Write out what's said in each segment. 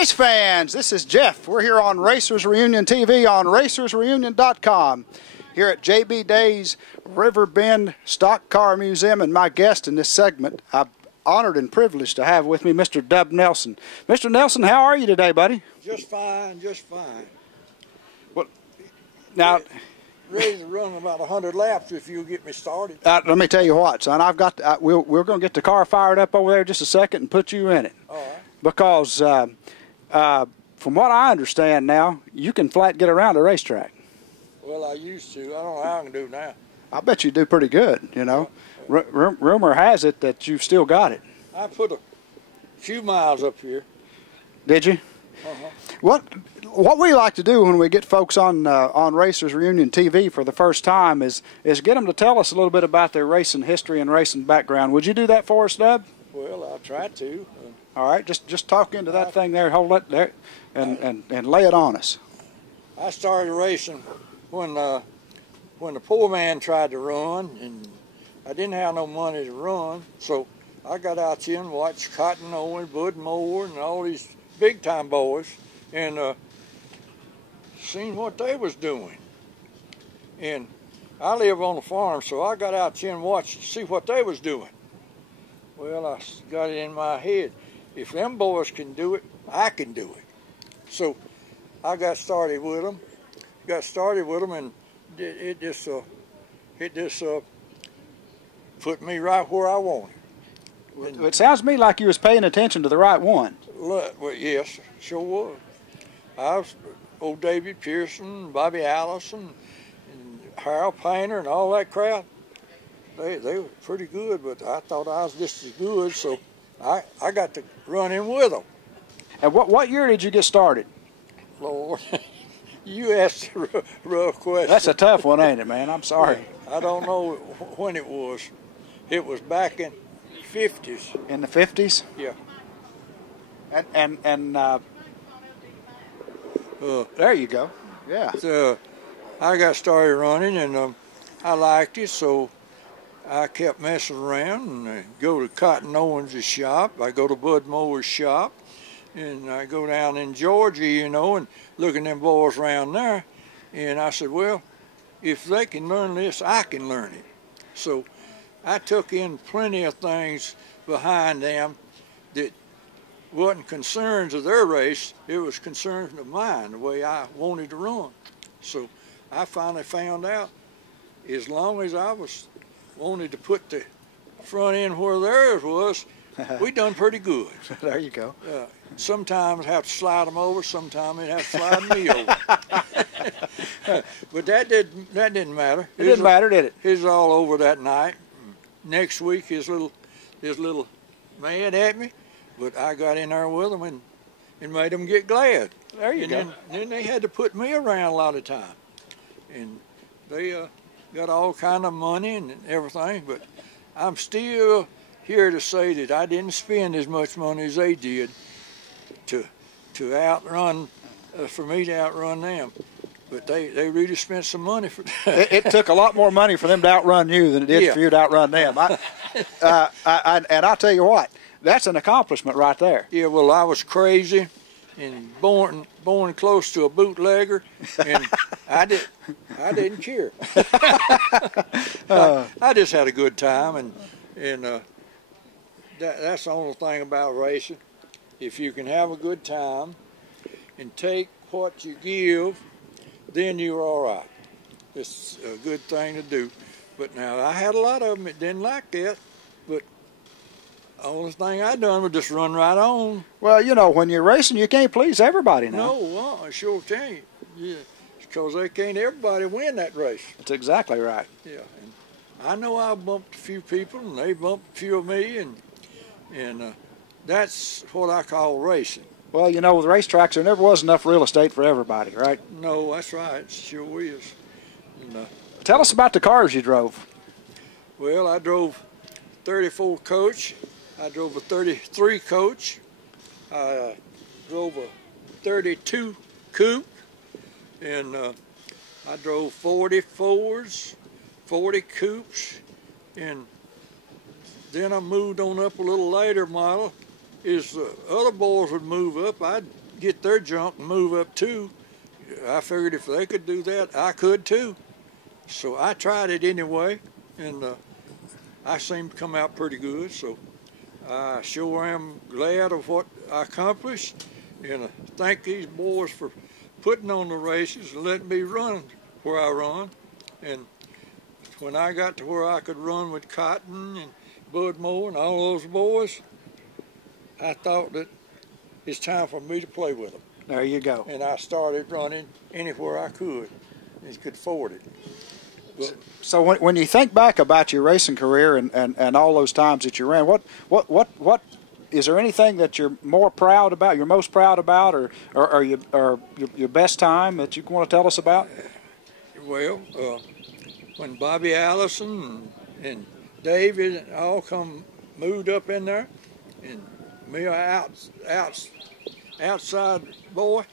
race fans, this is Jeff. We're here on Racers Reunion TV on racersreunion.com here at JB Day's Riverbend Stock Car Museum, and my guest in this segment, I'm honored and privileged to have with me Mr. Dub Nelson. Mr. Nelson, how are you today, buddy? Just fine, just fine. Well, now, ready to run about 100 laps if you get me started. let me tell you what, son. We're going to get the car fired up over there just a second and put you in it. All right. Because from what I understand now, you can flat get around a racetrack. Well, I used to. I don't know how I can do now. I bet you do pretty good, you know. Rumor has it that you've still got it. I put a few miles up here. Did you? Uh-huh. What we like to do when we get folks on Racers Reunion TV for the first time is get them to tell us a little bit about their racing history and racing background. Would you do that for us, Dub? Well, I'll try to. All right, just talk into that thing there, hold it there, and lay it on us. I started racing when the poor man tried to run, and I didn't have no money to run, so I got out here and watched Cotton Owen, Bud Moore, and all these big-time boys, and seen what they was doing. And I live on a farm, so I got out here and watched to see what they was doing. Well, I got it in my head, if them boys can do it, I can do it. So I got started with them, and it just put me right where I wanted. It sounds to me like you was paying attention to the right one. Well, yes, sure was. I was old David Pearson, Bobby Allison, and Harold Painter, and all that crowd. They were pretty good, but I thought I was just as good, so I got to run in with them. And what year did you get started? Lord, you asked a rough question. That's a tough one, ain't it, man? I'm sorry. I don't know when it was. It was back in the 50s. In the 50s? Yeah. And there you go. Yeah. So I got started running, and I liked it, so I kept messing around and go to Cotton Owens' shop. I go to Bud Moore's shop, and I go down in Georgia, you know, and look at them boys around there. And I said, well, if they can learn this, I can learn it. So I took in plenty of things behind them that wasn't concerns of their race, it was concerns of mine, the way I wanted to run. So I finally found out, as long as I wanted to put the front end where theirs was, we done pretty good. There you go. Sometimes have to slide them over, sometimes they'd have to slide me over. But that didn't matter. It didn't matter, did it? It was all over that night. Next week, his little mad at me, but I got in there with them and made them get glad. There you go. Then they had to put me around a lot of time, and they got all kind of money and everything. But I'm still here to say that I didn't spend as much money as they did to outrun for me to outrun them. But they really spent some money for that. It took a lot more money for them to outrun you than it did for you to outrun them. And I'll tell you what, that's an accomplishment right there. Yeah, well, I was crazy and born close to a bootlegger, and I didn't care. I just had a good time, and that's the only thing about racing. If you can have a good time and take what you give, then you're all right. It's a good thing to do. But now, I had a lot of them that didn't like that, but the only thing I done was just run right on. Well, you know, when you're racing, you can't please everybody now. No, I sure can't. Yeah, because they can't everybody win that race. That's exactly right. Yeah, and I know I bumped a few people, and they bumped a few of me, and that's what I call racing. Well, you know, with racetracks, there never was enough real estate for everybody, right? No, that's right. It sure is. And, tell us about the cars you drove. Well, I drove 34 coach. I drove a 33 coach. I drove a 32 coupe. And I drove 44s, 40 coupes. And then I moved on up a little later model. As the other boys would move up, I'd get their junk and move up too. I figured if they could do that, I could too. So I tried it anyway, and I seemed to come out pretty good. So I sure am glad of what I accomplished, and thank these boys for putting on the races and letting me run where I run. And when I got to where I could run with Cotton and Bud Moore and all those boys, I thought that it's time for me to play with them. There you go. And I started running anywhere I could and could afford it. But, so when you think back about your racing career and all those times that you ran, what is there anything that you're more proud about, you're most proud about, or your best time that you want to tell us about? Well, when Bobby Allison and David all moved up in there, and me outside boy,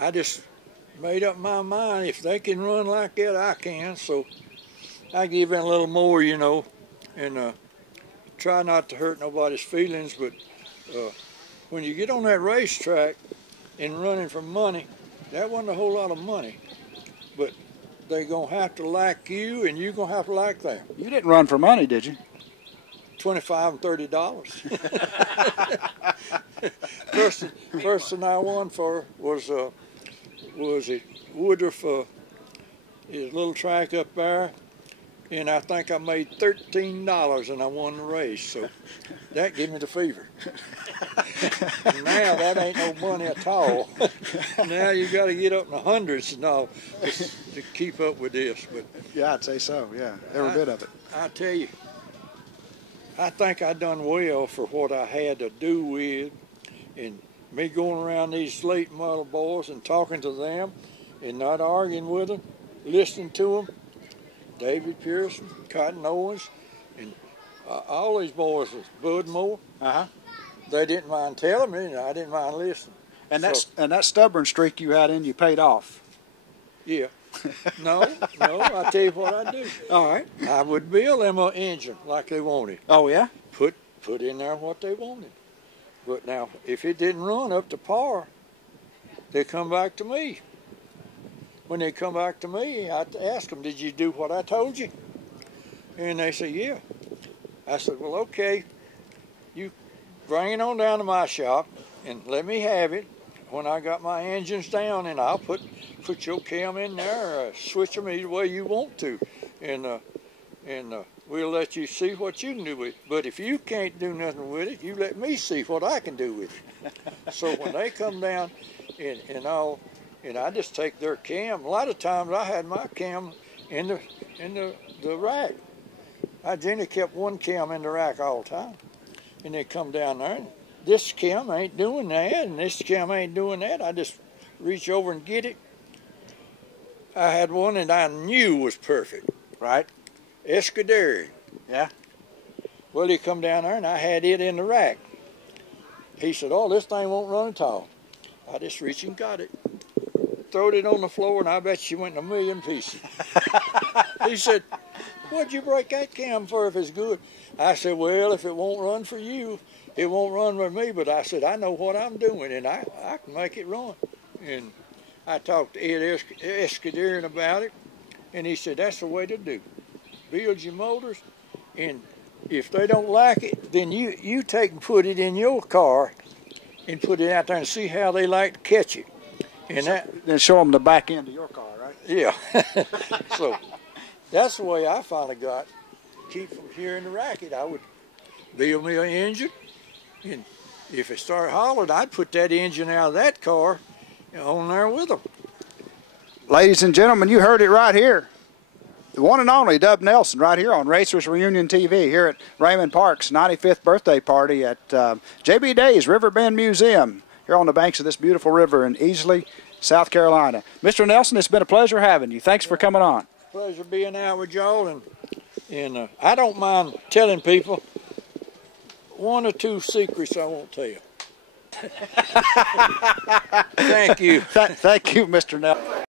I just made up my mind, if they can run like that, I can. So I give in a little more, you know, and try not to hurt nobody's feelings. But when you get on that racetrack and running for money, that wasn't a whole lot of money. But they're going to have to like you, and you're going to have to like them. You didn't run for money, did you? $25 and $30. First thing I won for was it Woodruff, his little track up there, and I think I made $13 and I won the race. So that gave me the fever. Now that ain't no money at all. Now you got to get up in the hundreds and all to keep up with this. But yeah, I'd say so. Yeah, every bit of it. I tell you, I think I done well for what I had to do with, and me going around these late model boys and talking to them and not arguing with them, listening to them. David Pearson, Cotton Owens, and all these boys was Bud Moore. They didn't mind telling me, and I didn't mind listening. And that stubborn streak you had in you paid off. Yeah. No, I tell you what I do. All right. I would build them an engine like they wanted. Oh, yeah? Put in there what they wanted. But now, if it didn't run up to par, they come back to me. When they come back to me, I ask them, did you do what I told you? And they say, yeah. I said, well, okay, you bring it on down to my shop and let me have it when I got my engines down, and I'll put your cam in there, switch them either way you want to, and we'll let you see what you can do with it. But if you can't do nothing with it, you let me see what I can do with it. So when they come down and I just take their cam. A lot of times I had my cam in the rack. I generally kept one cam in the rack all the time. And they come down there, and this cam ain't doing that, and this cam ain't doing that. I just reach over and get it. I had one that I knew was perfect. Right. Escuderi. Yeah. Well, he come down there, and I had it in the rack. He said, oh, this thing won't run at all. I just reached and got it. Throwed it on the floor, and I bet she went in a million pieces. He said, what'd you break that cam for if it's good? I said, well, if it won't run for you, it won't run with me. But I said, I know what I'm doing, and I can make it run. And I talked to Ed Escuderian about it, and he said, that's the way to do. Build your motors, and if they don't like it, then you take and put it in your car and put it out there and see how they like to catch it. And then show them the back end of your car, right? Yeah. So that's the way I finally got. Keep from hearing the racket. I would build me an engine, and if it started hollering, I'd put that engine out of that car on there with them. Ladies and gentlemen, you heard it right here. The one and only Dub Nelson right here on Racers Reunion TV here at Raymond Parks' 95th birthday party at J.B. Day's Riverbend Museum here on the banks of this beautiful river in Easley, South Carolina. Mr. Nelson, it's been a pleasure having you. Thanks for coming on. Pleasure being out with y'all, and I don't mind telling people one or two secrets I won't tell. Thank you. Thank you, Mr. Nelson.